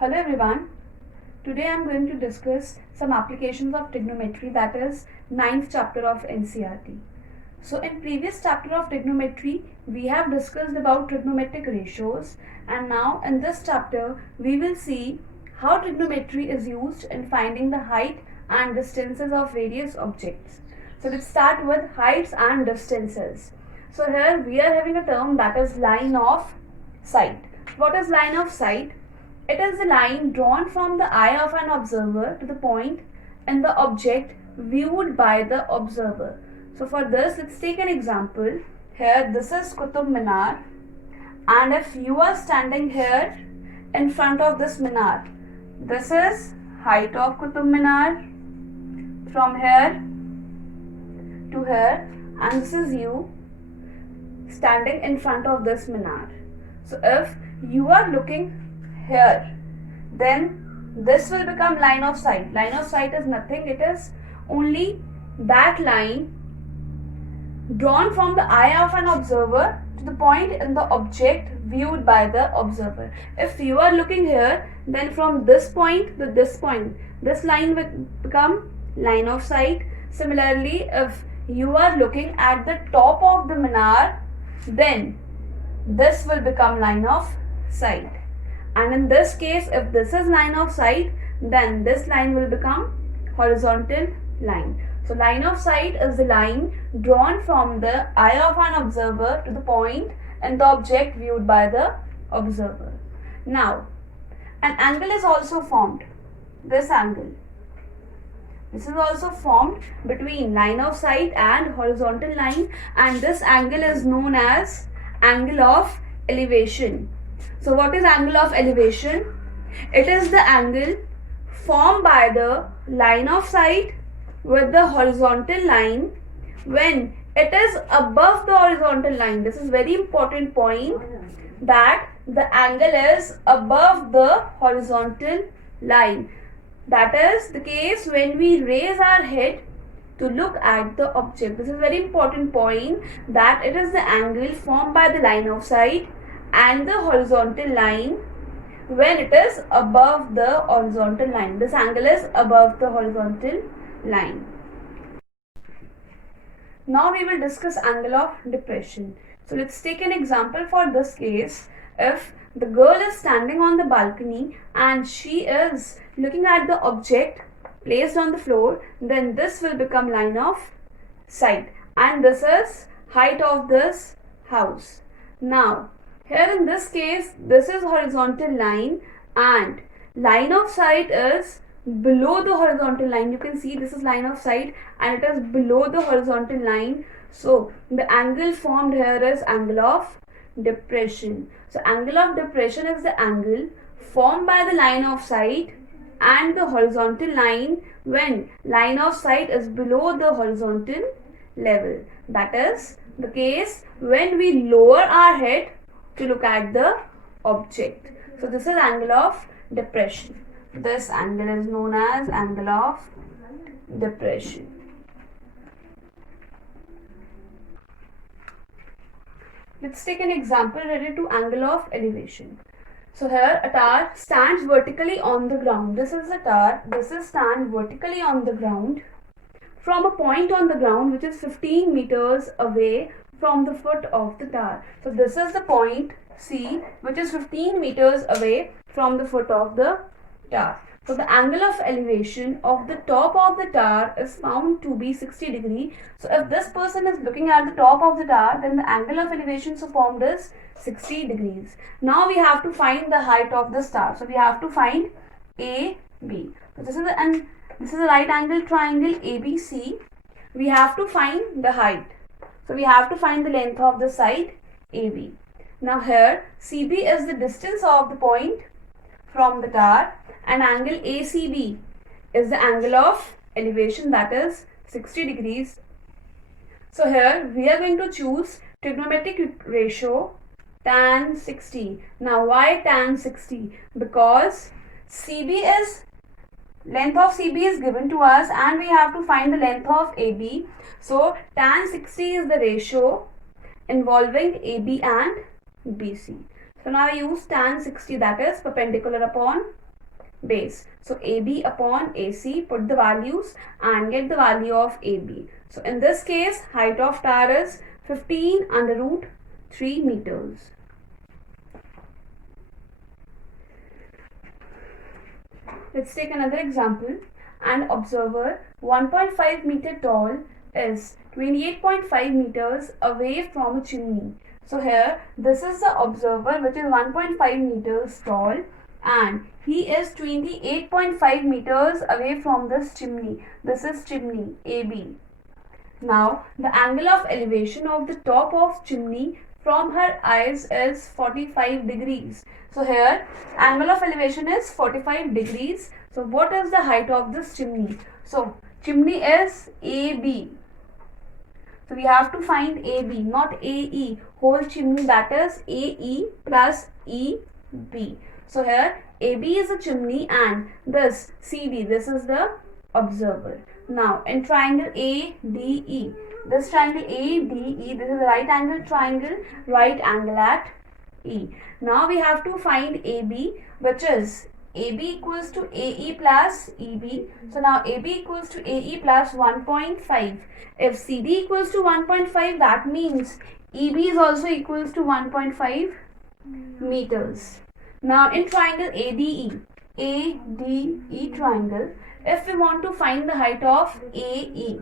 Hello everyone. Today I am going to discuss some applications of trigonometry, that is ninth chapter of NCERT. So in previous chapter of trigonometry we have discussed about trigonometric ratios, and now in this chapter we will see how trigonometry is used in finding the height and distances of various objects. So let's start with heights and distances. So here we are having a term that is line of sight. What is line of sight? It is the line drawn from the eye of an observer to the point in the object viewed by the observer. So for this, let's take an example. Here, this is Qutub Minar, and if you are standing here in front of this Minar, this is height of Qutub Minar from here to here, and this is you standing in front of this Minar. So if you are looking here, then this will become line of sight. Line of sight is nothing, it is only that line drawn from the eye of an observer to the point in the object viewed by the observer. If you are looking here, then from this point to this point, this line will become line of sight. Similarly, if you are looking at the top of the Minar, then this will become line of sight. And in this case, if this is line of sight, then this line will become horizontal line. So line of sight is the line drawn from the eye of an observer to the point in the object viewed by the observer. Now, an angle is also formed. This angle. This is also formed between line of sight and horizontal line, and this angle is known as angle of elevation. So what is angle of elevation? It is the angle formed by the line of sight with the horizontal line when it is above the horizontal line. This is very important point, that the angle is above the horizontal line. That is the case when we raise our head to look at the object. This is very important point, that it is the angle formed by the line of sight and the horizontal line when it is above the horizontal line. This angle is above the horizontal line. Now we will discuss angle of depression. So let's take an example for this case. If the girl is standing on the balcony and she is looking at the object placed on the floor, then this will become line of sight, and this is height of this house. Now here in this case, this is horizontal line and line of sight is below the horizontal line. You can see this is line of sight and it is below the horizontal line. So the angle formed here is angle of depression. So angle of depression is the angle formed by the line of sight and the horizontal line when line of sight is below the horizontal level. That is the case when we lower our head to look at the object. So this is angle of depression. This angle is known as angle of depression. Let's take an example related to angle of elevation. So here a tower stands vertically on the ground. This is a tower. This is stand vertically on the ground from a point on the ground which is 15 meters away from the foot of the tower. So this is the point C, which is 15 meters away from the foot of the tower. So the angle of elevation of the top of the tower is found to be 60 degree. So if this person is looking at the top of the tower, then the angle of elevation so formed is 60 degrees. Now we have to find the height of the tower. So we have to find AB. So this is a right angle triangle ABC. We have to find the height. So we have to find the length of the side AB. Now here CB is the distance of the point from the tower, and angle ACB is the angle of elevation, that is 60 degrees. So here we are going to choose trigonometric ratio tan 60. Now why tan 60? Because length of CB is given to us and we have to find the length of AB. So tan 60 is the ratio involving AB and BC. So now I use tan 60, that is perpendicular upon base. So AB upon AC, put the values and get the value of AB. So in this case, height of tower is 15 under root 3 meters. Let's take another example. An observer 1.5 meter tall is 28.5 meters away from a chimney. So here, this is the observer which is 1.5 meters tall and he is 28.5 meters away from this chimney. This is chimney AB. Now, the angle of elevation of the top of chimney from her eyes is 45 degrees. So here, angle of elevation is 45 degrees. So what is the height of this chimney? So chimney is AB. So we have to find AB, not AE. Whole chimney, that is AE plus EB. So here AB is a chimney and this CD, this is the observer. Now in triangle ADE, this triangle ADE, this is a right angle triangle, right angle at E. Now we have to find AB, which is AB equals to AE plus EB. So now AB equals to AE plus 1.5. If CD equals to 1.5, that means EB is also equals to 1.5 meters. Now in triangle ADE triangle, if we want to find the height of AE,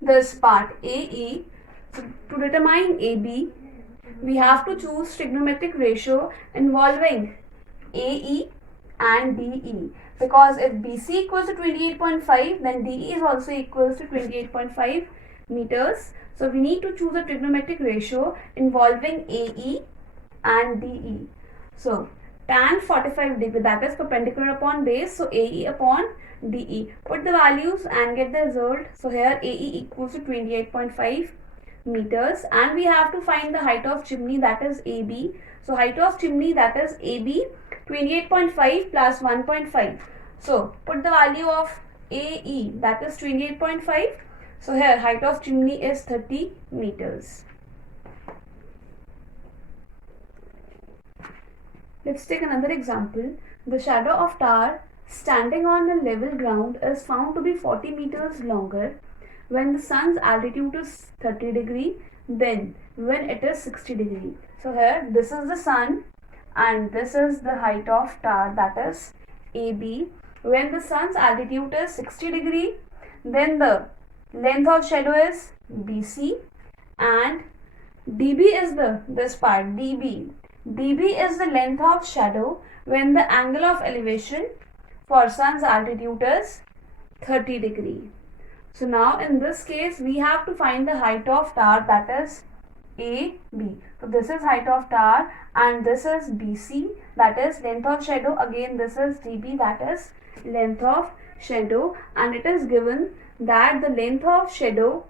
this part AE, so to determine AB, we have to choose trigonometric ratio involving AE and DE, because if BC equals to 28.5, then DE is also equals to 28.5 meters. So we need to choose a trigonometric ratio involving AE and DE. So tan 45 degree, that is perpendicular upon base, so AE upon DE. Put the values and get the result. So here AE equals to 28.5 meters and we have to find the height of chimney, that is AB. So height of chimney, that is AB, 28.5 plus 1.5. So put the value of AE, that is 28.5. So here height of chimney is 30 meters. Let's take another example. The shadow of tower standing on a level ground is found to be 40 meters longer when the sun's altitude is 30 degree than when it is 60 degree. So here this is the sun and this is the height of tower, that is AB. When the sun's altitude is 60 degree, then the length of shadow is BC and DB is this part DB. DB is the length of shadow when the angle of elevation for sun's altitude is 30 degree. So now in this case we have to find the height of tower, that is AB. So this is height of tower and this is BC, that is length of shadow. Again this is DB, that is length of shadow, and it is given that the length of shadow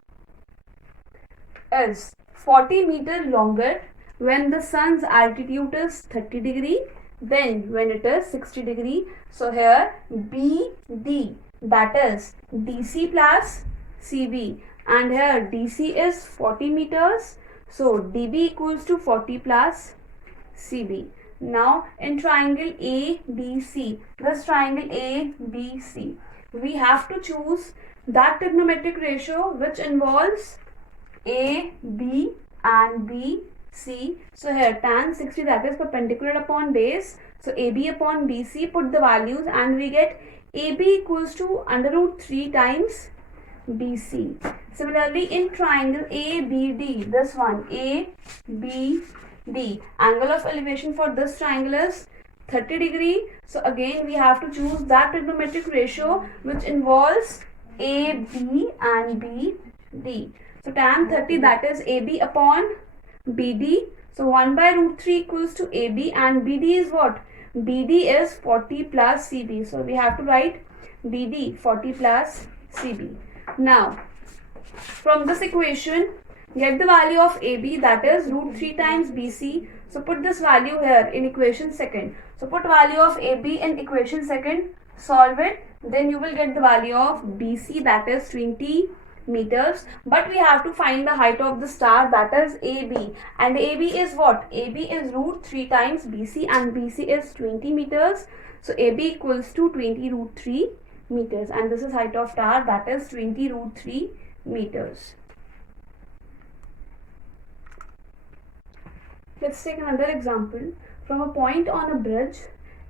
is 40 meter longer when the sun's altitude is 30 degree than when it is 60 degree. So here BD, that is DC plus CB, and here DC is 40 meters. So DB equals to 40 plus CB. Now in triangle ABC, this triangle ABC, we have to choose that trigonometric ratio which involves AB and BC. So here tan 60, that is perpendicular upon base. So AB upon BC, put the values and we get AB equals to under root 3 times BC. Similarly in triangle ABD, this one ABD, angle of elevation for this triangle is 30 degree. So again we have to choose that trigonometric ratio which involves AB and BD. So tan 30, that is AB upon BD. So 1 by root 3 equals to AB and BD is what? BD is 40 plus CB. So we have to write BD 40 plus CB. Now from this equation get the value of AB, that is root 3 times BC. So put this value here in equation second. So put value of AB in equation second, solve it, then you will get the value of BC, that is 20 meters. But we have to find the height of the star, that is AB, and AB is what? AB is root 3 times BC and BC is 20 meters. So AB equals to 20 root 3 meters, and this is height of tower, that is 20 root 3 meters. Let's take another example. From a point on a bridge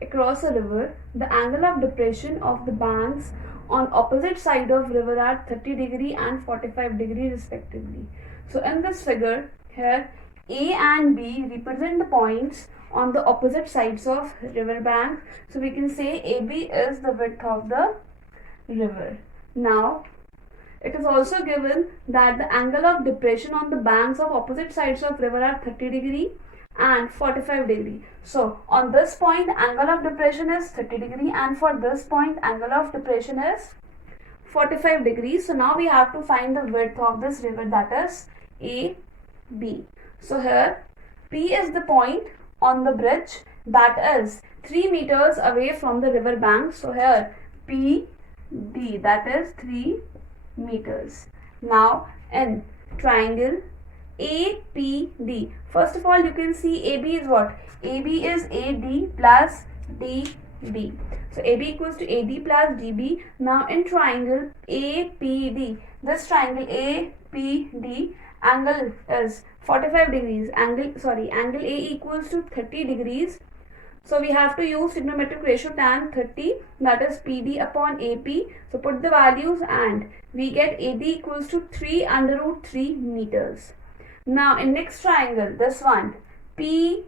across a river, the angle of depression of the banks on opposite side of river are 30 degree and 45 degree respectively. So in this figure here, A and B represent the points on the opposite sides of river bank. So we can say AB is the width of the river. Now it is also given that the angle of depression on the banks of opposite sides of river are 30 degree and 45 degree. So on this point angle of depression is 30 degree, and for this point angle of depression is 45 degrees. So now we have to find the width of this river, that is AB. So here P is the point on the bridge that is 3 meters away from the river bank. So here PD, that is 3 meters. Now in triangle APD, first of all you can see AB is what? AB is AD plus DB. So AB equals to AD plus DB. Now in triangle APD, this triangle APD, angle is 45 degrees. Angle A equals to 30 degrees. So we have to use trigonometric ratio tan 30, that is PD upon AP. So put the values and we get AD equals to 3 under root 3 meters. Now in next triangle, this one PDB,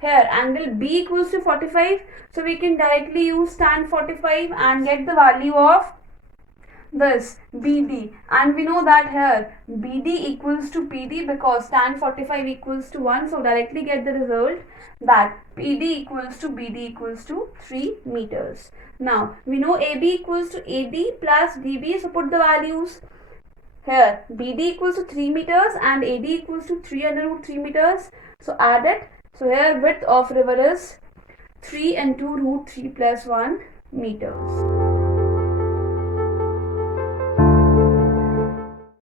here angle B equals to 45. So we can directly use tan 45 and get the value of this BD, and we know that here BD equals to PD because tan 45 equals to 1. So directly get the result that PD equals to BD equals to 3 meters. Now we know AB equals to AD plus DB. So put the values here. BD equals to 3 meters and AD equals to 3 under root 3 meters. So add it. So here width of river is 3 into root 3 plus 1 meters.